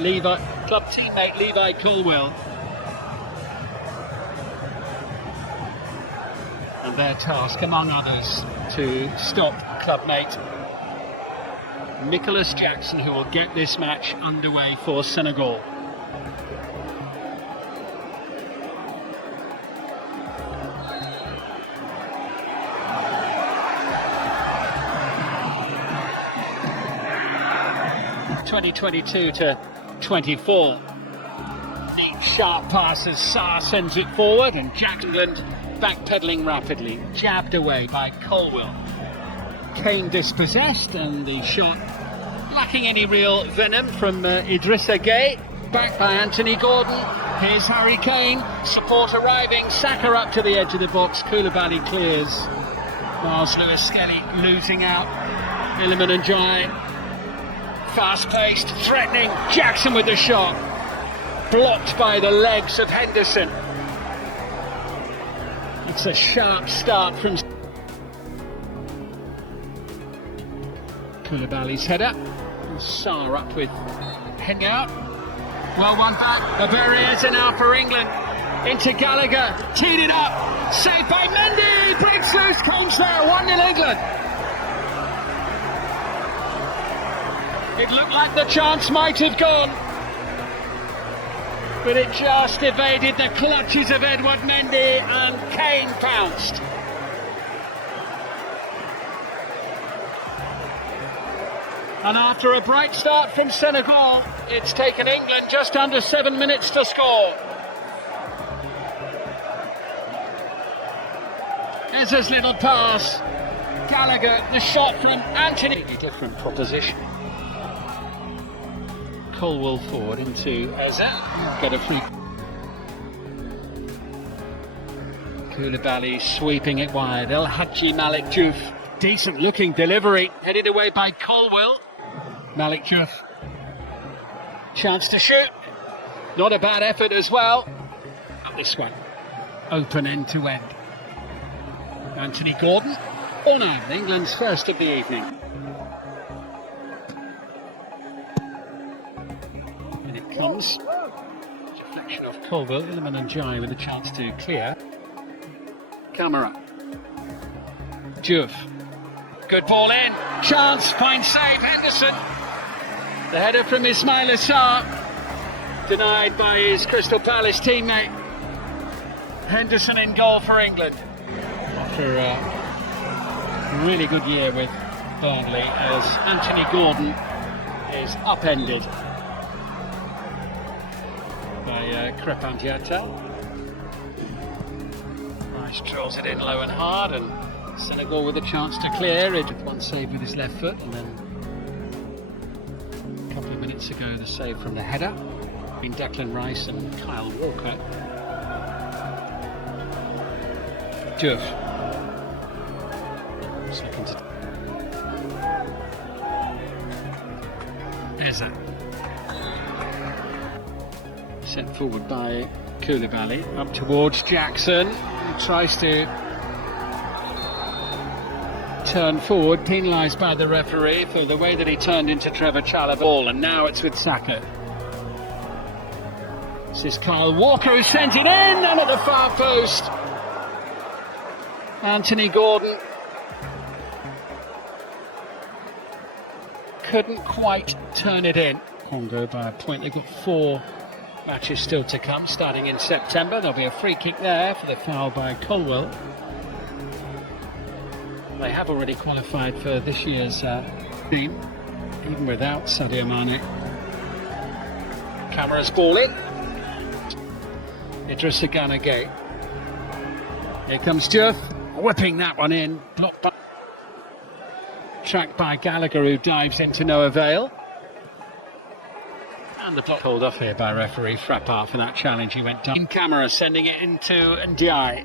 club teammate Levi Colwill. And their task, among others, to stop clubmate Nicholas Jackson, who will get this match underway for Senegal. (2022-24). Neat, sharp pass as Sarr sends it forward, and Jackson backpedaling rapidly, jabbed away by Colwill. Kane dispossessed, and the shot lacking any real venom from Idrissa Gueye. Back by Anthony Gordon. Here's Harry Kane. Support arriving. Saka up to the edge of the box. Koulibaly clears. Miles Lewis-Skelly losing out. Iliman Ndiaye. Fast-paced, threatening. Jackson with the shot. Blocked by the legs of Henderson. It's a sharp start from Koulibaly's header. Sarr up with Henyar. Well won back. The barriers are now for England. Into Gallagher. Teed it up. Saved by Mendy. Breaks loose. Comes there. 1-0 England. It looked like the chance might have gone, but it just evaded the clutches of Edouard Mendy, and Kane pounced. And after a bright start from Senegal, it's taken England just under 7 minutes to score. There's his little pass. Gallagher, the shot from Anthony. Different proposition. Colwill forward into Eza. Got a free. Koulibaly sweeping it wide. El Hadji Malik Diouf. Decent looking delivery. Headed away by Colwill. Malik Diouf. Chance to shoot. Not a bad effort as well. Not this one. Open end to end. Anthony Gordon. Oh no, England's first of the evening. Comes. Deflection off Colwill. Iliman Ndiaye with a chance to clear. Camera. Diouf. Good ball in. Chance. Fine save. Henderson. The header from Ismaila Sarr. Denied by his Crystal Palace teammate. Henderson in goal for England. After a really good year with Burnley, as Anthony Gordon is upended by Crépin Diatta. Rice drills it in low and hard, and Senegal with a chance to clear it. One save with his left foot, and then a couple of minutes ago the save from the header between Declan Rice and Kyle Walker. Diouf. Second to Eza. Sent forward by Koulibaly, up towards Jackson. He tries to turn forward, penalised by the referee for the way that he turned into Trevor Chalobah, and now it's with Saka. This is Kyle Walker who sent it in, and at the far post, Anthony Gordon couldn't quite turn it in. Congo by a point. They've got 4 matches still to come, starting in September. There'll be a free kick there for the foul by Colwill. They have already qualified for this year's team, even without Sadio Mane. Camera's ball in. Idrissa Gueye. Here comes Diouf, whipping that one in. Blocked by, tracked by Gallagher, who dives into no avail. And the block pulled off here by referee Frappart for that challenge. He went down. Camera sending it into Ndiaye.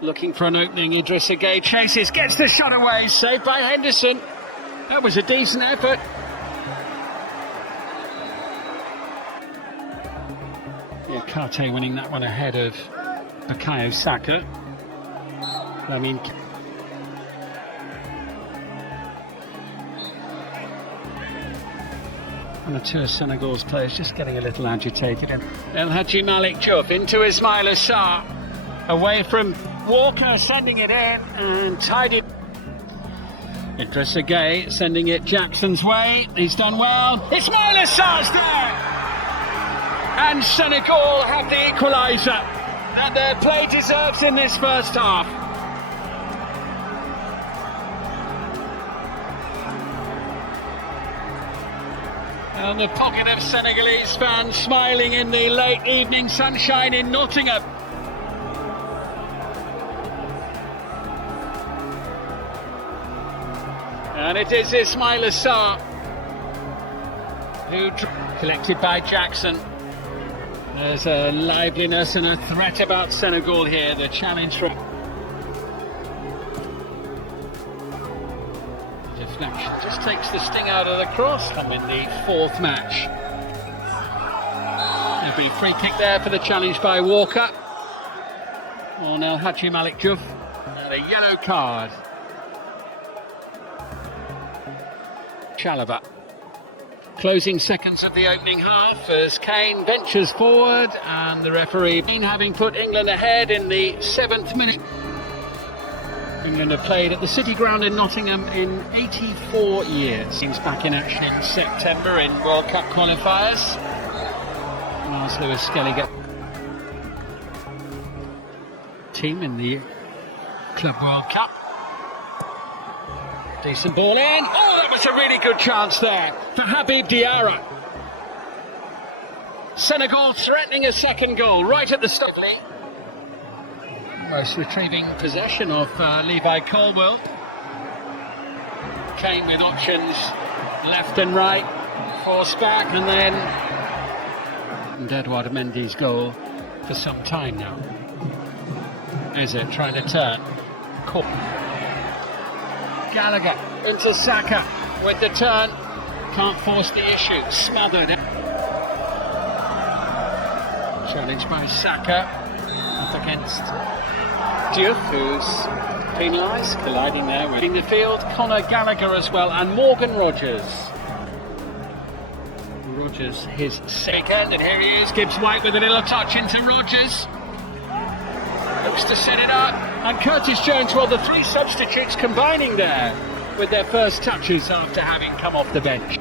Looking for an opening. Idrissa Gueye chases, gets the shot away. Saved by Henderson. That was a decent effort. Yeah, Karte winning that one ahead of Bukayo Saka. I mean, One or two of Senegal's players just getting a little agitated. And El Hadji Malik Diouf into Ismail Assar. Away from Walker, sending it in and tidy. Idrissa Gueye sending it Jackson's way. He's done well. Ismail Assar's there! And Senegal have the equaliser that their play deserves in this first half. And the pocket of Senegalese fans smiling in the late evening sunshine in Nottingham. And it is Ismail Assar who collected by Jackson. There's a liveliness and a threat about Senegal here. The challenge from deflection just takes the sting out of the cross. Come in the fourth match. There'll be a free kick there for the challenge by Walker. On El Hadji Malik Diouf. And a yellow card. Chalobah. Closing seconds of the opening half as Kane ventures forward and the referee having put England ahead in the 7th minute. England have played at the City Ground in Nottingham in 84 years. Seems back in action in September in World Cup qualifiers. Lars Lewis Skelly team in the Club World Cup. Decent ball in. Oh, that was a really good chance there for Habib Diarra. Senegal threatening a second goal right at the start. Almost retrieving possession of Levi Colwill. Kane with options left and right. Force back and then Edouard Mendy's goal for some time now. Is it trying to turn? Caught. Gallagher into Saka with the turn, can't force the issue, smothered. Challenged by Saka, up against Diouf, who's penalised, colliding there in the field. Conor Gallagher as well, and Morgan Rogers. Rogers his second, and here he is, Gibbs White with a little touch into Rogers. Looks to set it up, and Curtis Jones, well, the three substitutes combining there with their first touches after having come off the bench.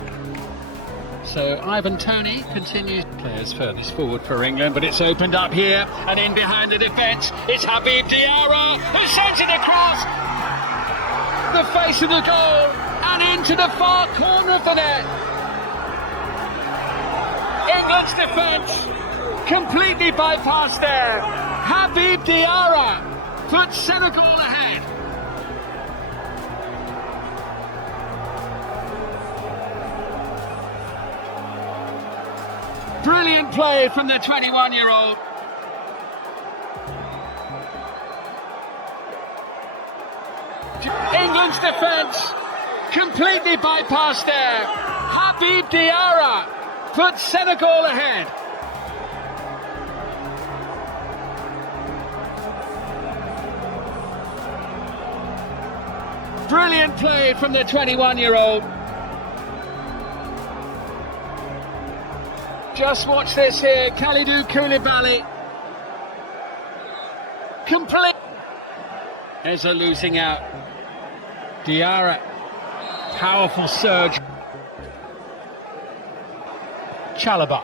So Ivan Toney continues. Players furthest forward for England, but it's opened up here, and in behind the defence, it's Habib Diarra who sends it across the face of the goal and into the far corner of the net. England's defence completely bypassed there. Habib Diarra puts Senegal ahead. Brilliant play from the 21-year-old. England's defence completely bypassed there. Habib Diarra puts Senegal ahead. Brilliant play from the 21-year-old. Just watch this here, Kalidou Koulibaly. Complete. There's a losing out. Diarra, powerful surge. Chalobah,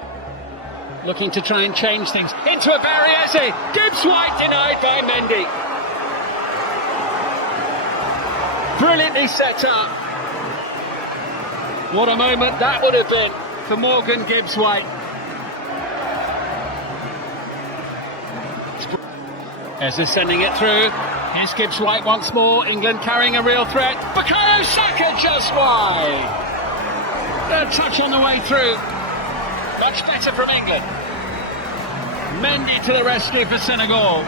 looking to try and change things. Into a Barriese. Gibbs White denied by Mendy. Brilliantly set up. What a moment that would have been for Morgan Gibbs White. As they're sending it through, here's Gibbs White once more. England carrying a real threat. Bukayo Saka just wide. A touch on the way through. Much better from England. Mendy to the rescue for Senegal.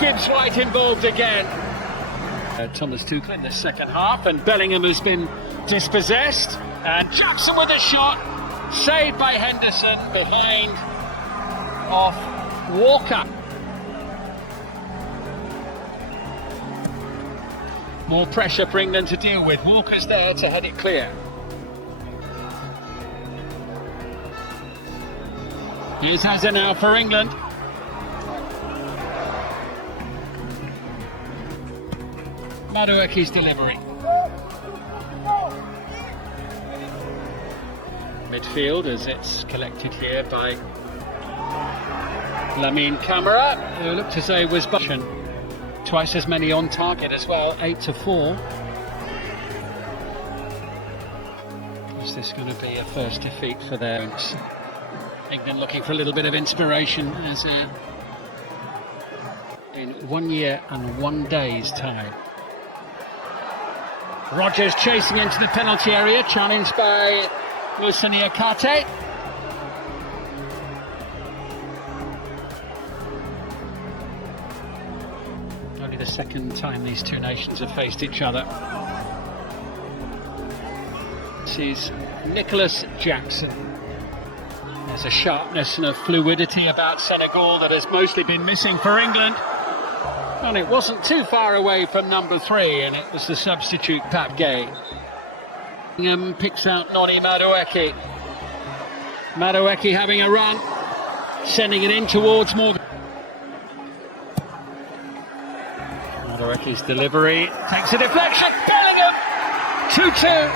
Gibbs White involved again. Thomas Tuchel in the second half, and Bellingham has been dispossessed. And Jackson with a shot, saved by Henderson behind off Walker. More pressure for England to deal with. Walker's there to head it clear. Here's Hazard now for England. Madueke's delivery. Midfield as it's collected here by Lamine Camara, who looked as though he was twice as many on target as well, 8-4. Is this going to be a first defeat for them? England looking for a little bit of inspiration as in 1 year and 1 day's time. Rogers chasing into the penalty area, challenged by Moussa Niakate. Only the second time these two nations have faced each other. This is Nicholas Jackson. There's a sharpness and a fluidity about Senegal that has mostly been missing for England. And it wasn't too far away from number 3, and it was the substitute Pape Gueye. Picks out Noni Madueke. Madueke having a run, sending it in towards Morgan. Madueke's delivery takes a deflection. Bellingham! 2-2.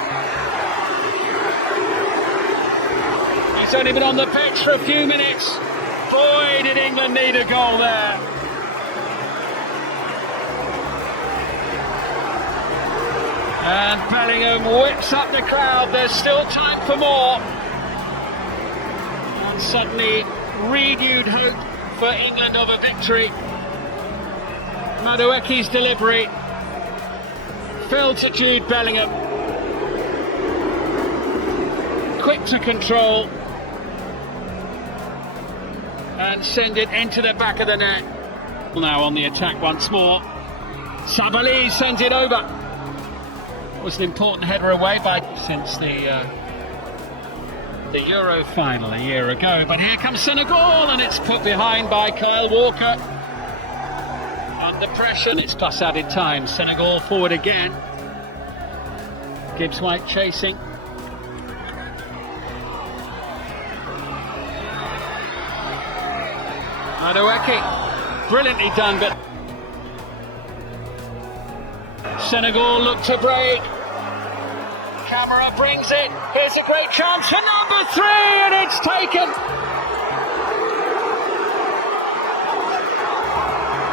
He's only been on the pitch for a few minutes. Boy, did England need a goal there. And Bellingham whips up the crowd. There's still time for more. And suddenly renewed hope for England of a victory. Madueke's delivery fell to Jude Bellingham. Quick to control and send it into the back of the net. Now on the attack once more. Sabali sends it over. It was an important header away since the Euro final a year ago. But here comes Senegal, and it's put behind by Kyle Walker. Under pressure, it's plus added time. Senegal forward again. Gibbs White chasing. Madueke, brilliantly done, but Senegal look to break. Camara brings it. Here's a great chance for number 3, and it's taken.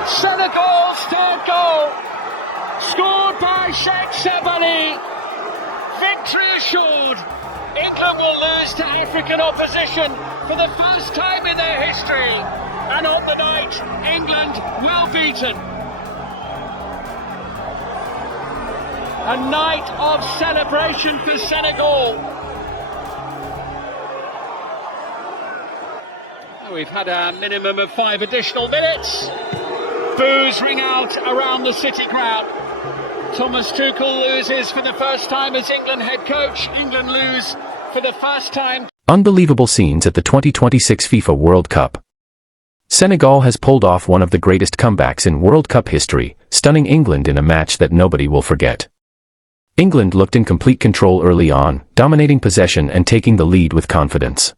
Senegal's third goal, scored by Sheikh Sabali. Victory assured. England will lose to African opposition for the first time in their history. And on the night, England will beaten. A night of celebration for Senegal. We've had a minimum of 5 additional minutes. Boos ring out around the City ground. Thomas Tuchel loses for the first time as England head coach. England lose for the first time. Unbelievable scenes at the 2026 FIFA World Cup. Senegal has pulled off one of the greatest comebacks in World Cup history, stunning England in a match that nobody will forget. England looked in complete control early on, dominating possession and taking the lead with confidence.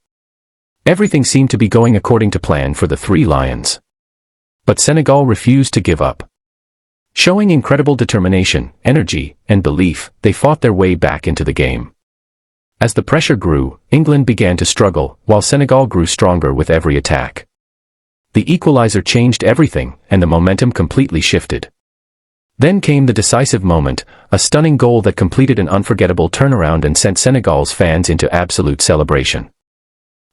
Everything seemed to be going according to plan for the Three Lions. But Senegal refused to give up. Showing incredible determination, energy, and belief, they fought their way back into the game. As the pressure grew, England began to struggle, while Senegal grew stronger with every attack. The equalizer changed everything, and the momentum completely shifted. Then came the decisive moment, a stunning goal that completed an unforgettable turnaround and sent Senegal's fans into absolute celebration.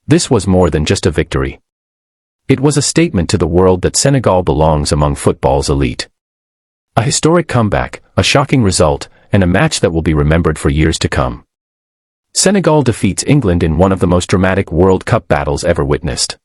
This was more than just a victory. It was a statement to the world that Senegal belongs among football's elite. A historic comeback, a shocking result, and a match that will be remembered for years to come. Senegal defeats England in one of the most dramatic World Cup battles ever witnessed.